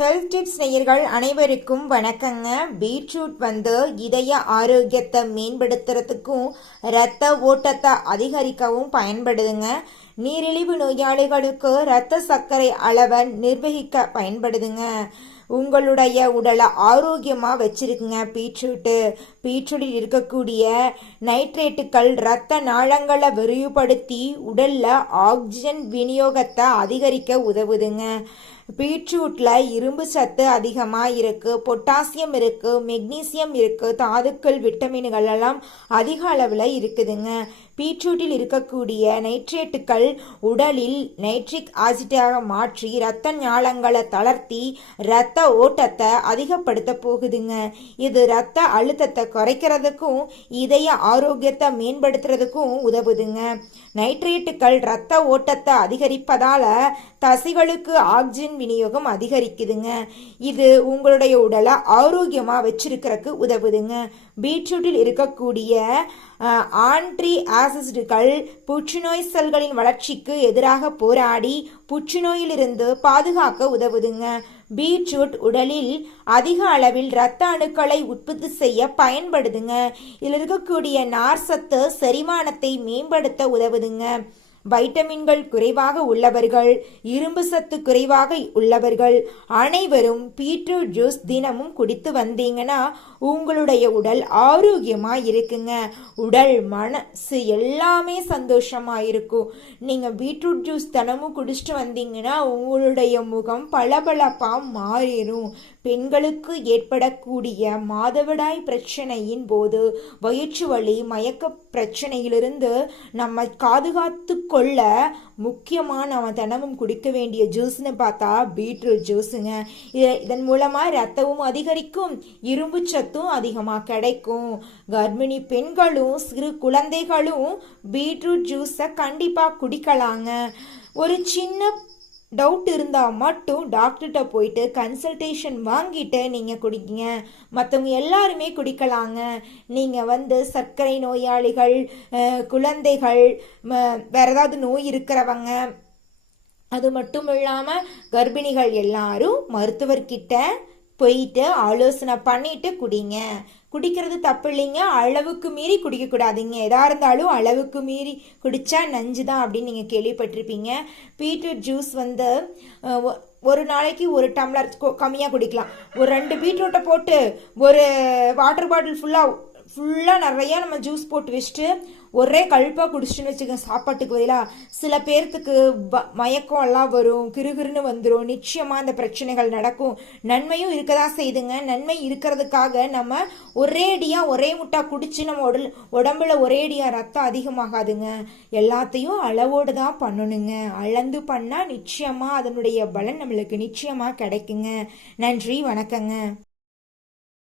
Health tips நேயர்கள் அனைவருக்கும் வணக்கங்க. பீட்ரூட் இதய ஆரோக்கியத்தை மேம்படுத்துறதுக்கும் இரத்த ஓட்டத்தை அதிகரிக்கவும் பயன்படுதுங்க. நீரிழிவு நோயாளிகளுக்கு இரத்த சர்க்கரை அளவை நிர்வகிக்க பயன்படுதுங்க. உங்களுடைய உடலை ஆரோக்கியமா வச்சிருக்குங்க. பீட்ரூட்டில் இருக்கக்கூடிய நைட்ரேட்டுகள் இரத்த நாளங்களை விரிவுபடுத்தி உடல்ல ஆக்சிஜன் விநியோகத்தை அதிகரிக்க உதவுதுங்க. பீட்ரூட்ல இரும்பு சத்து அதிகமாக இருக்கு, பொட்டாசியம் இருக்கு, மெக்னீசியம் இருக்கு, தாதுக்கள், விட்டமின்கள் எல்லாம் அதிக அளவில் இருக்குதுங்க. பீட்ரூட்டில் இருக்கக்கூடிய நைட்ரேட்டுகள் உடலில் நைட்ரிக் ஆசிட்டாக மாற்றி இரத்த நாளங்களை தளர்த்தி இரத்த ஓட்டத்தை அதிகப்படுத்த போகுதுங்க. இது இரத்த அழுத்தத்தை குறைக்கிறதுக்கும் இதய ஆரோக்கியத்தை மேம்படுத்துறதுக்கும் உதவுதுங்க. நைட்ரேட்டுகள் இரத்த ஓட்டத்தை அதிகரிப்பதால தசைகளுக்கு ஆக்சிஜன் விநியோகம் அதிகரிக்குதுங்க. இது உங்களுடைய உடலை ஆரோக்கியமாக வச்சிருக்கிறதுக்கு உதவுதுங்க. பீட்ரூட்டில் இருக்கக்கூடிய ஆன்டி ஆசிட்கள் புற்றுநோய் செல்களின் வளர்ச்சிக்கு எதிராக போராடி புற்றுநோயிலிருந்து பாதுகாக்க உதவுதுங்க. பீட்ரூட் உடலில் அதிக அளவில் இரத்த அணுக்களை உற்பத்தி செய்ய பயன்படுதுங்க. இதில் இருக்கக்கூடிய நார்சத்து செரிமானத்தை மேம்படுத்த உதவுதுங்க. வைட்டமின்கள் குறைவாக உள்ளவர்கள், இரும்பு சத்து குறைவாக உள்ளவர்கள் அனைவரும் பீட்ரூட் ஜூஸ் தினமும் குடித்து வந்தீங்கன்னா உங்களுடைய உடல் ஆரோக்கியமா இருக்குங்க. உடல் மனசு எல்லாமே சந்தோஷமா இருக்கும். நீங்க பீட்ரூட் ஜூஸ் தினமும் குடிச்சிட்டு வந்தீங்கன்னா உங்களுடைய முகம் பளபளப்பா மாறிடும். பெண்களுக்கு ஏற்படக்கூடிய மாதவிடாய் பிரச்சனையின் போது வயிற்று வலி, மயக்க பிரச்சனையிலிருந்து நம்ம பாதுகாத்து கொள்ள முக்கியமாக நம்ம தினமும் குடிக்க வேண்டிய ஜூஸ்னு பார்த்தா பீட்ரூட் ஜூஸுங்க. இதன் மூலமாக ரத்தமும் அதிகரிக்கும், இரும்பு சத்தும் அதிகமாக கிடைக்கும். கர்ப்பிணி பெண்களும் சிறு குழந்தைகளும் பீட்ரூட் ஜூஸை கண்டிப்பாக குடிக்கலாங்க. ஒரு சின்ன டவுட் இருந்தால் மட்டும் டாக்டர்கிட்ட போயிட்டு கன்சல்டேஷன் வாங்கிட்டு நீங்கள் குடிங்க. மற்றவங்க எல்லாருமே குடிக்கலாங்க. நீங்கள் சர்க்கரை நோயாளிகள், குழந்தைகள், வேற ஏதாவது நோய் இருக்கிறவங்க, அது மட்டும் இல்லாமல் கர்ப்பிணிகள் எல்லாரும் மருத்துவர்கிட்ட போயிட்டு ஆலோசனை பண்ணிட்டு குடிங்க. குடிக்கிறது தப்பு இல்லைங்க, அளவுக்கு மீறி குடிக்கக்கூடாதுங்க. எதா இருந்தாலும் அளவுக்கு மீறி குடித்தா நஞ்சு தான் அப்படின்னு நீங்கள் கேள்விப்பட்டிருப்பீங்க. பீட்ரூட் ஜூஸ் ஒரு நாளைக்கு ஒரு டம்ளர் கம்மியாக குடிக்கலாம். ஒரு 2 பீட்ரூட்டை போட்டு ஒரு வாட்டர் பாட்டில் ஃபுல்லாக நிறையா நம்ம ஜூஸ் போட்டு வச்சுட்டு ஒரே கழுப்பாக குடிச்சிட்டுன்னு வச்சுக்கோங்க. சாப்பாட்டுக்கு பதிலாக சில பேர்த்துக்கு மயக்கம் எல்லாம் வரும், கிருகிருன்னு வந்துடும். நிச்சயமாக அந்த பிரச்சனைகள் நடக்கும். நன்மையும் இருக்க தான் செய்துங்க. நன்மை இருக்கிறதுக்காக நம்ம ஒரே முட்டா குடிச்சு நம்ம உடம்புல ஒரேடியாக ரத்தம் அதிகமாகாதுங்க. எல்லாத்தையும் அளவோடு தான் பண்ணணுங்க. அளந்து பண்ணால் நிச்சயமாக அதனுடைய பலன் நம்மளுக்கு நிச்சயமாக கிடைக்குங்க. நன்றி, வணக்கங்க.